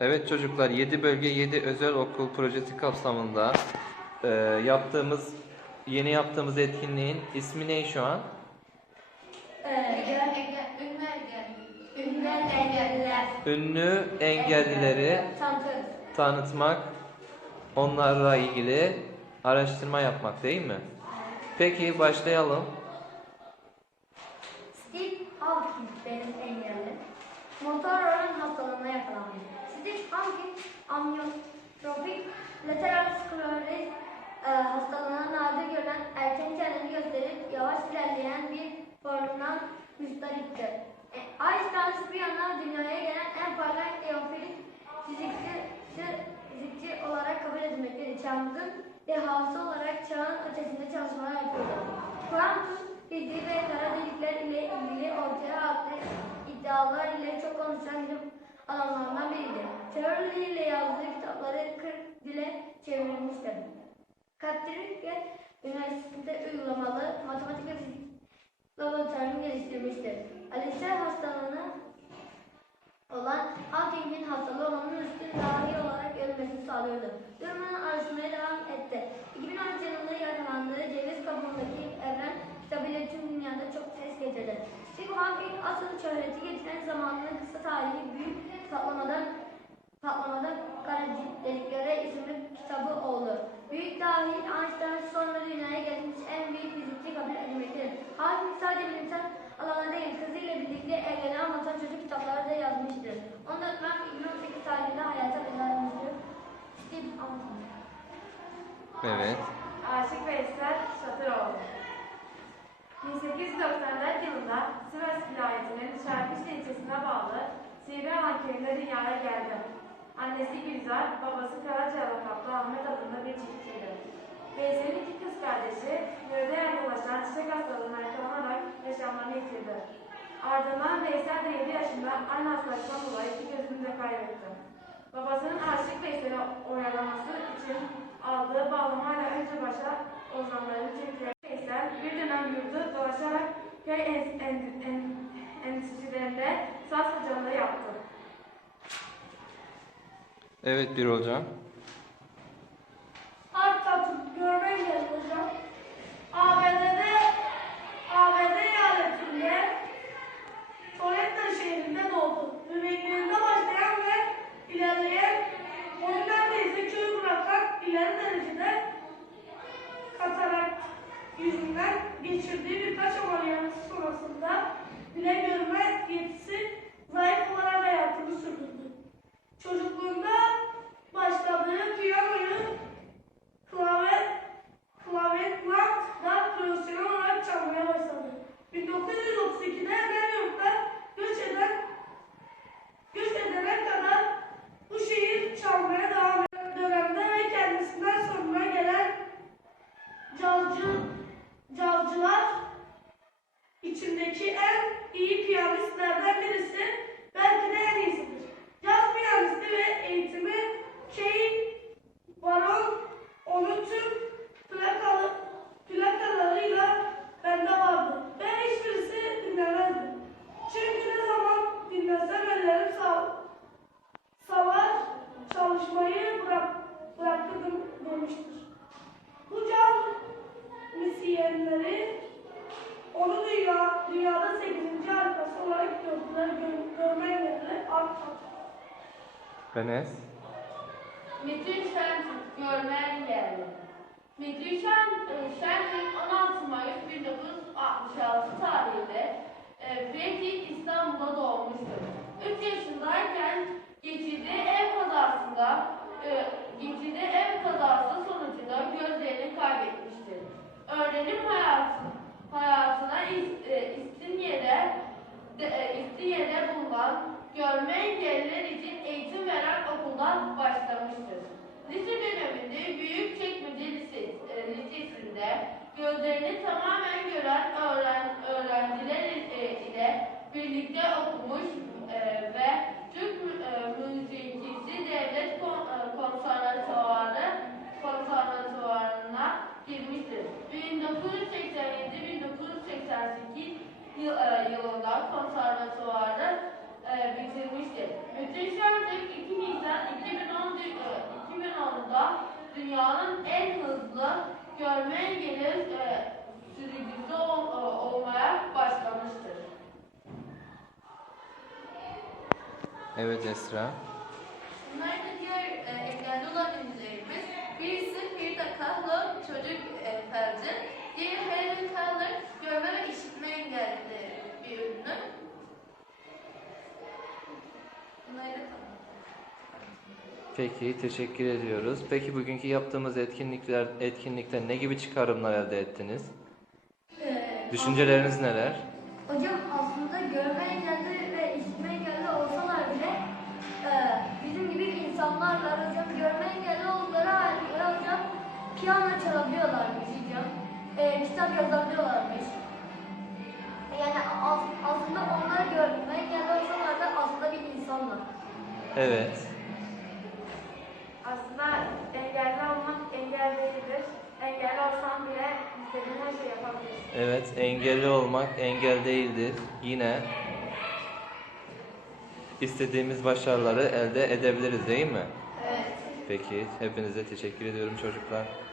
Evet çocuklar 7 bölge 7 özel okul projesi kapsamında e, yaptığımız yeni yaptığımız etkinliğin ismi ne şu an? Engelliler. Ünlü engellileri tanıtmak, onlarla ilgili araştırma yapmak değil mi? Peki başlayalım. Steve Hawking benim engelli. Motorların hastalığına yakalanmış. Steve Hawking amyotropik lateral skleroz e, hastalığına nadir görülen erken kendini gösterip yavaş ilerleyen bir formundan müstariptir. E, Einstein şu yana dünyaya gelen en parlak eofilik fizikçi, fizikçi olarak kabul edilmektedir. Çağımızın dehası olarak çağın ötesinde çalışmalar yapıyordu. Kuantum fiziği ve kara delikler ile ilgili ortaya attığı iddialar ile çok konuşulan bilim adamlarından biriydi. Teorileriyle yazdığı kitapları 40 dile çevrilmiştir. Kattırırken üniversitede uygulamalı matematik ve fizik laboratuvarını geliştirmiştir. Alexey hastalığına olan Hawking'in hastalığı olanın üstün dahi olarak ölmesini sağlıyordu. Durmadan araştırmaya devam etti. 2013 yılında yayınlandığı Ceviz Kabuğundaki Evren kitabıyla tüm dünyada çok ses getirdi. Steve Hawking asıl şöhreti getiren zamanının kısa tarihi büyük patlamadan kara deliklere isimli kitabı oldu. Büyük dahi Einstein sonra dünyaya gelmiş en büyük fizikçi kabul edilmektedir. Hawking sadece bilimsel alanda değil, kızıyla birlikte evreni anlatan çocuk kitapları da yazmıştır. 14 Mart 2018 tarihinde hayata veda etmiştir. Steve Hawking. Evet. Aşık Veysel Şatıroğlu 1894 yılında Sivas vilayetinin Şarkışlı ilçesine bağlı Sivrialan köyünde dünyaya geldi. Annesi Gülzar, babası Karaca lakaplı Ahmet adında bir çiftçiydi. Veysel'in iki kız kardeşi, yörede yaygınlaşan çiçek hastalığına yakalanarak yaşamlarını yitirdi. Ardından Veysel de 7 yaşında aynı hastalıktan dolayı iki gözünü de kaybetti. Babasının aşık Veysel'i oyalaması için aldığı bağlamayla önce başa ozanların çektiği Veysel bir dönem yurdu dolaşarak köy en, en, en, enstitülerinde saz hocalığı Evet bir hocam. Enes. Metin Şentürk görme engelli. Metin e, Şentürk 16 Mayıs 1966 tarihinde e, Fethi İstanbul'da doğmuştur. 3 yaşındayken geçirdiği ev kazasında e, geçirdiği ev kazası sonucunda gözlerini kaybetmiştir. Öğrenim hayatı, hayatına İs- e, İstinye'de de, e, İstinye'de bulunan görme engelliler için eğitim veren okuldan başlamıştır. Lise döneminde Büyükçekmece Lisesi, e, Lisesi'nde gözlerini tamamen gören öğren, öğrenciler e, ile birlikte okumuş e, ve Türk e, Müzikisi Devlet Kon, e, Konservatuvarı Konservatuvarına girmiştir. 1987-1988 yıl, e, yılında konservatuvarı e, Metin Şentürk 2 Nisan 2010, e, 2010'da dünyanın en hızlı görme engelli e, sürücüsü ol- e, olmaya başlamıştır. Evet Esra. Bunlar da diğer e, engelli olan ünlülerimiz. Birisi Frida Kahlo, çocuk e, felci. Diğeri Helen Keller, görme ve işitme engelli bir ünlü. Bunları da Peki teşekkür ediyoruz. Peki bugünkü yaptığımız etkinlikler etkinlikte ne gibi çıkarımlar elde ettiniz? Ee, Düşünceleriniz neler? Hocam aslında görme engelli ve işitme engelli olsalar bile e, bizim gibi insanlarla hocam görme engelli oldukları halde hocam piyano çalabiliyorlarmış hocam. E, kitap yazabiliyorlarmış. Yani as- aslında onlar görme engelli olsalar da aslında bir insanlar. Evet. Aslında engelli olmak engel değildir. Engelli olsan bile istediğin her şeyi yapabilirsin. Evet, engelli olmak engel değildir. Yine istediğimiz başarıları elde edebiliriz değil mi? Evet. Peki, hepinize teşekkür ediyorum çocuklar.